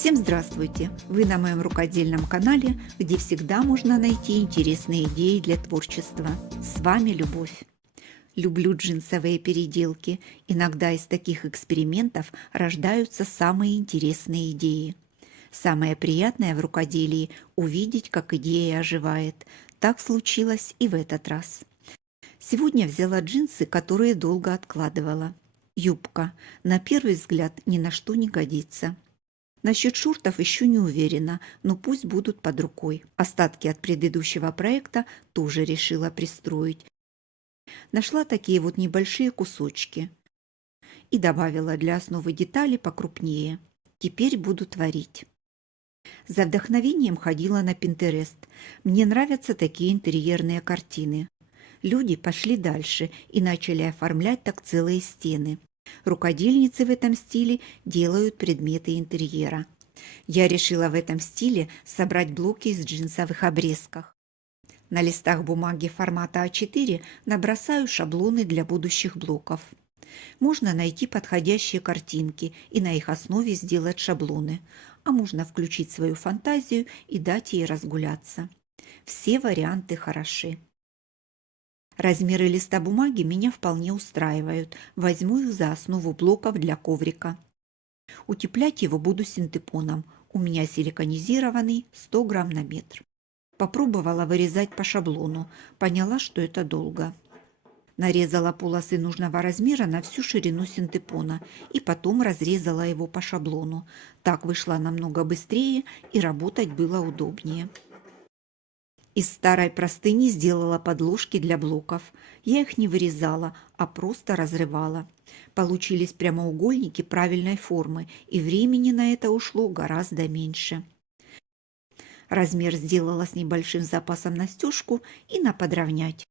Всем здравствуйте! Вы на моем рукодельном канале, где всегда можно найти интересные идеи для творчества. С вами Любовь. Люблю джинсовые переделки. Иногда из таких экспериментов рождаются самые интересные идеи. Самое приятное в рукоделии – увидеть, как идея оживает. Так случилось и в этот раз. Сегодня взяла джинсы, которые долго откладывала. Юбка. На первый взгляд ни на что не годится. Насчет шортов еще не уверена, но пусть будут под рукой. Остатки от предыдущего проекта тоже решила пристроить. Нашла такие вот небольшие кусочки и добавила для основы детали покрупнее. Теперь буду творить. За вдохновением ходила на Pinterest. Мне нравятся такие интерьерные картины. Люди пошли дальше и начали оформлять так целые стены. Рукодельницы в этом стиле делают предметы интерьера. Я решила в этом стиле собрать блоки из джинсовых обрезков. На листах бумаги формата А4 набросаю шаблоны для будущих блоков. Можно найти подходящие картинки и на их основе сделать шаблоны, а можно включить свою фантазию и дать ей разгуляться. Все варианты хороши. Размеры листа бумаги меня вполне устраивают. Возьму их за основу блоков для коврика. Утеплять его буду синтепоном. У меня силиконизированный 100 грамм на метр. Попробовала вырезать по шаблону. Поняла, что это долго. Нарезала полосы нужного размера на всю ширину синтепона и потом разрезала его по шаблону. Так вышло намного быстрее и работать было удобнее. Из старой простыни сделала подложки для блоков. Я их не вырезала, а просто разрывала. Получились прямоугольники правильной формы, и времени на это ушло гораздо меньше. Размер сделала с небольшим запасом на стежку и на подровнять.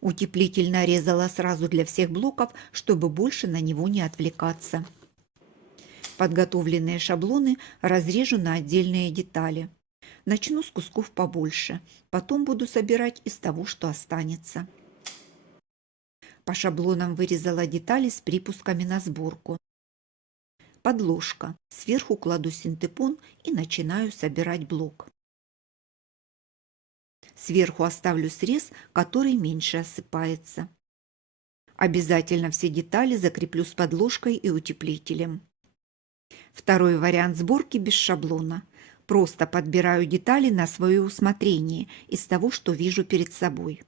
Утеплитель нарезала сразу для всех блоков, чтобы больше на него не отвлекаться. Подготовленные шаблоны разрежу на отдельные детали. Начну с кусков побольше, потом буду собирать из того, что останется. По шаблонам вырезала детали с припусками на сборку. Подложка. Сверху кладу синтепон и начинаю собирать блок. Сверху оставлю срез, который меньше осыпается. Обязательно все детали закреплю с подложкой и утеплителем. Второй вариант сборки без шаблона. Просто подбираю детали на свое усмотрение из того, что вижу перед собой.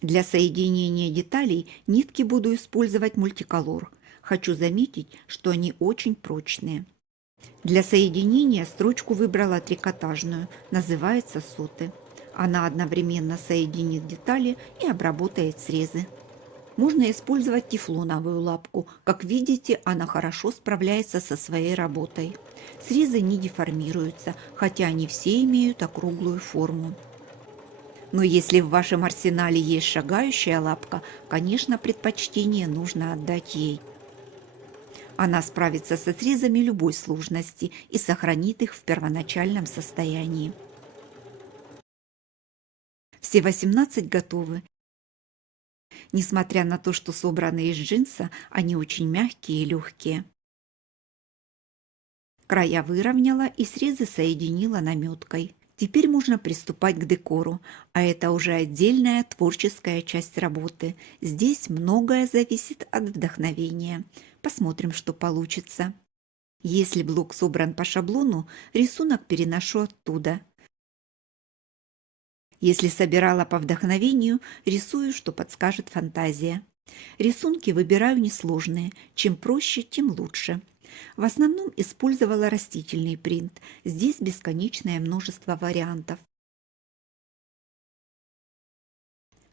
Для соединения деталей нитки буду использовать мультиколор. Хочу заметить, что они очень прочные. Для соединения строчку выбрала трикотажную, называется соты. Она одновременно соединит детали и обработает срезы. Можно использовать тефлоновую лапку. Как видите, она хорошо справляется со своей работой. Срезы не деформируются, хотя они все имеют округлую форму. Но если в вашем арсенале есть шагающая лапка, конечно, предпочтение нужно отдать ей. Она справится со срезами любой сложности и сохранит их в первоначальном состоянии. Все 18 готовы. Несмотря на то, что собраны из джинса, они очень мягкие и легкие. Края выровняла и срезы соединила наметкой. Теперь можно приступать к декору, а это уже отдельная творческая часть работы. Здесь многое зависит от вдохновения. Посмотрим, что получится. Если блок собран по шаблону, рисунок переношу оттуда. Если собирала по вдохновению, рисую, что подскажет фантазия. Рисунки выбираю несложные. Чем проще, тем лучше. В основном использовала растительный принт. Здесь бесконечное множество вариантов.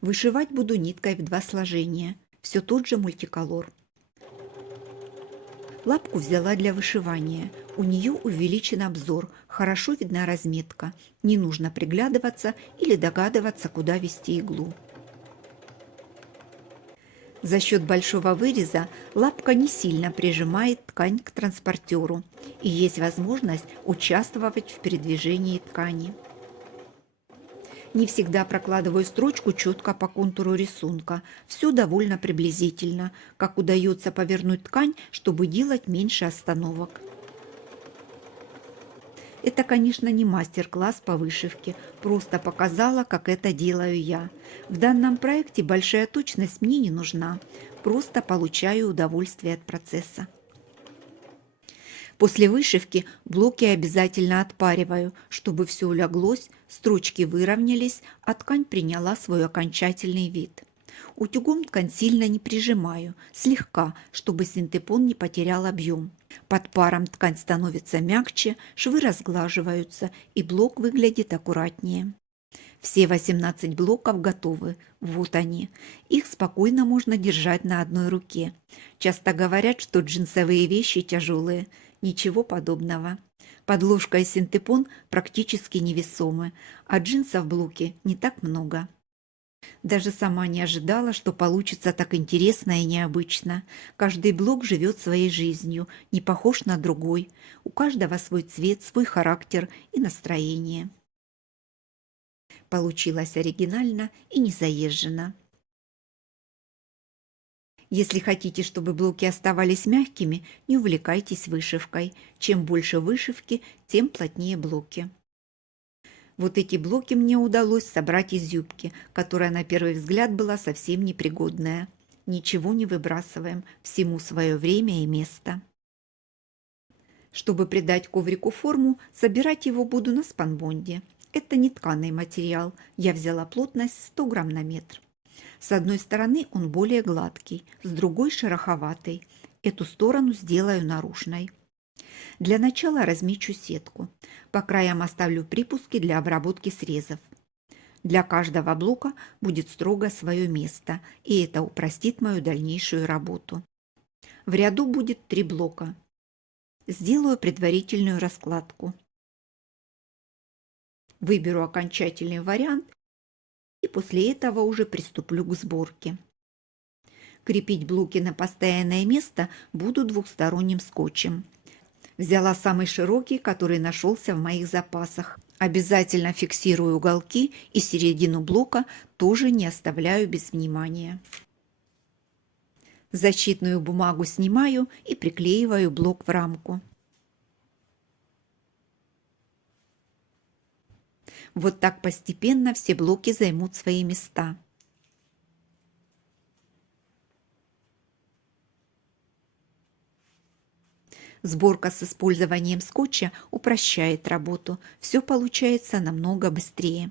Вышивать буду ниткой в 2 сложения. Все тот же мультиколор. Лапку взяла для вышивания. У нее увеличен обзор, хорошо видна разметка. Не нужно приглядываться или догадываться, куда вести иглу. За счет большого выреза лапка не сильно прижимает ткань к транспортеру, и есть возможность участвовать в передвижении ткани. Не всегда прокладываю строчку четко по контуру рисунка. Все довольно приблизительно, как удается повернуть ткань, чтобы делать меньше остановок. Это, конечно, не мастер-класс по вышивке, просто показала, как это делаю я. В данном проекте большая точность мне не нужна, просто получаю удовольствие от процесса. После вышивки блоки обязательно отпариваю, чтобы все уляглось, строчки выровнялись, а ткань приняла свой окончательный вид. Утюгом ткань сильно не прижимаю, слегка, чтобы синтепон не потерял объем. Под паром ткань становится мягче, швы разглаживаются, и блок выглядит аккуратнее. Все 18 блоков готовы. Вот они. Их спокойно можно держать на одной руке. Часто говорят, что джинсовые вещи тяжелые. Ничего подобного. Подложка и синтепон практически невесомы, а джинсов в блоке не так много. Даже сама не ожидала, что получится так интересно и необычно. Каждый блок живет своей жизнью, не похож на другой. У каждого свой цвет, свой характер и настроение. Получилось оригинально и незаезженно. Если хотите, чтобы блоки оставались мягкими, не увлекайтесь вышивкой. Чем больше вышивки, тем плотнее блоки. Вот эти блоки мне удалось собрать из юбки, которая на первый взгляд была совсем непригодная. Ничего не выбрасываем, всему свое время и место. Чтобы придать коврику форму, собирать его буду на спанбонде. Это не тканый материал, я взяла плотность 100 грамм на метр. С одной стороны он более гладкий, с другой шероховатый. Эту сторону сделаю наружной. Для начала размечу сетку. По краям оставлю припуски для обработки срезов. Для каждого блока будет строго свое место, и это упростит мою дальнейшую работу. В ряду будет 3 блока. Сделаю предварительную раскладку. Выберу окончательный вариант и после этого уже приступлю к сборке. Крепить блоки на постоянное место буду двухсторонним скотчем. Взяла самый широкий, который нашелся в моих запасах. Обязательно фиксирую уголки и середину блока тоже не оставляю без внимания. Защитную бумагу снимаю и приклеиваю блок в рамку. Вот так постепенно все блоки займут свои места. Сборка с использованием скотча упрощает работу. Все получается намного быстрее.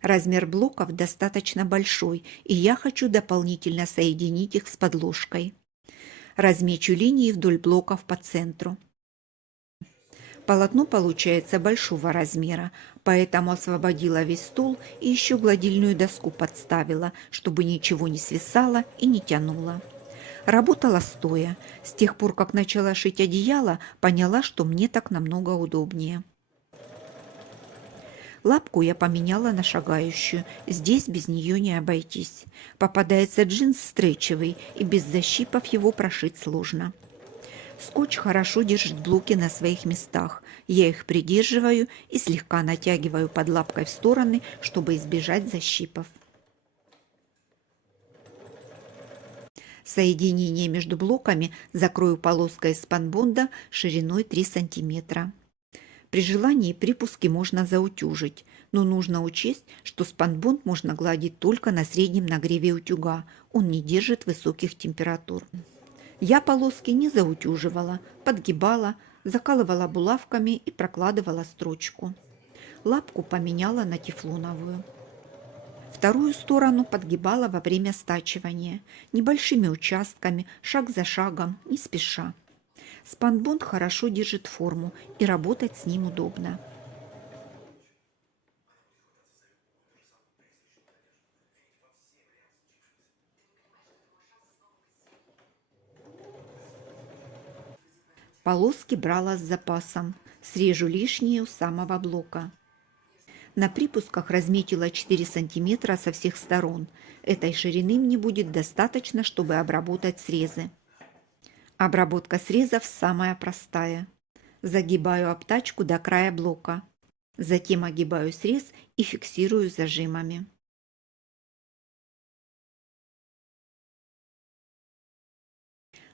Размер блоков достаточно большой, и я хочу дополнительно соединить их с подложкой. Размечу линии вдоль блоков по центру. Полотно получается большого размера, поэтому освободила весь стол и еще гладильную доску подставила, чтобы ничего не свисало и не тянуло. Работала стоя. С тех пор, как начала шить одеяло, поняла, что мне так намного удобнее. Лапку я поменяла на шагающую, здесь без нее не обойтись. Попадается джинс стречевый, и без защипов его прошить сложно. Скотч хорошо держит блоки на своих местах. Я их придерживаю и слегка натягиваю под лапкой в стороны, чтобы избежать защипов. Соединение между блоками закрою полоской из спанбонда шириной 3 см. При желании припуски можно заутюжить, но нужно учесть, что спанбонд можно гладить только на среднем нагреве утюга, он не держит высоких температур. Я полоски не заутюживала, подгибала, закалывала булавками и прокладывала строчку. Лапку поменяла на тефлоновую. Вторую сторону подгибала во время стачивания, небольшими участками, шаг за шагом, не спеша. Спанбонд хорошо держит форму, и работать с ним удобно. Полоски брала с запасом, срежу лишние у самого блока. На припусках разметила 4 см со всех сторон. Этой ширины мне будет достаточно, чтобы обработать срезы. Обработка срезов самая простая. Загибаю обтачку до края блока. Затем огибаю срез и фиксирую зажимами.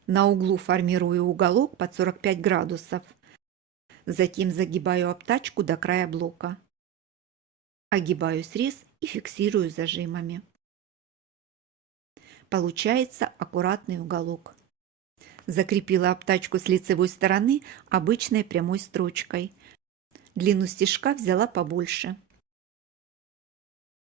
На углу формирую уголок под 45 градусов. Затем загибаю обтачку до края блока. Огибаю срез и фиксирую зажимами. Получается аккуратный уголок. Закрепила обтачку с лицевой стороны обычной прямой строчкой. Длину стежка взяла побольше.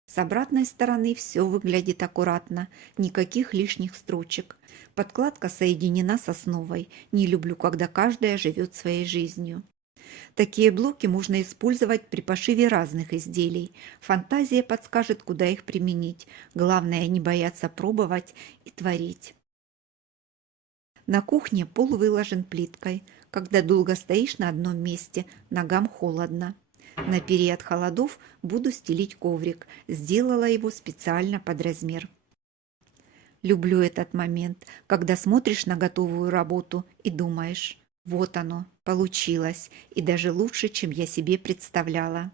С обратной стороны все выглядит аккуратно, никаких лишних строчек. Подкладка соединена с основой. Не люблю, когда каждая живет своей жизнью. Такие блоки можно использовать при пошиве разных изделий. Фантазия подскажет, куда их применить. Главное, не бояться пробовать и творить. На кухне пол выложен плиткой. Когда долго стоишь на одном месте, ногам холодно. На период холодов буду стелить коврик. Сделала его специально под размер. Люблю этот момент, когда смотришь на готовую работу и думаешь: вот оно, получилось, и даже лучше, чем я себе представляла.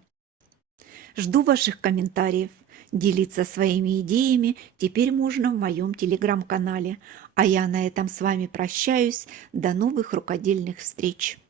Жду ваших комментариев. Делиться своими идеями теперь можно в моем телеграм-канале. А я на этом с вами прощаюсь. До новых рукодельных встреч!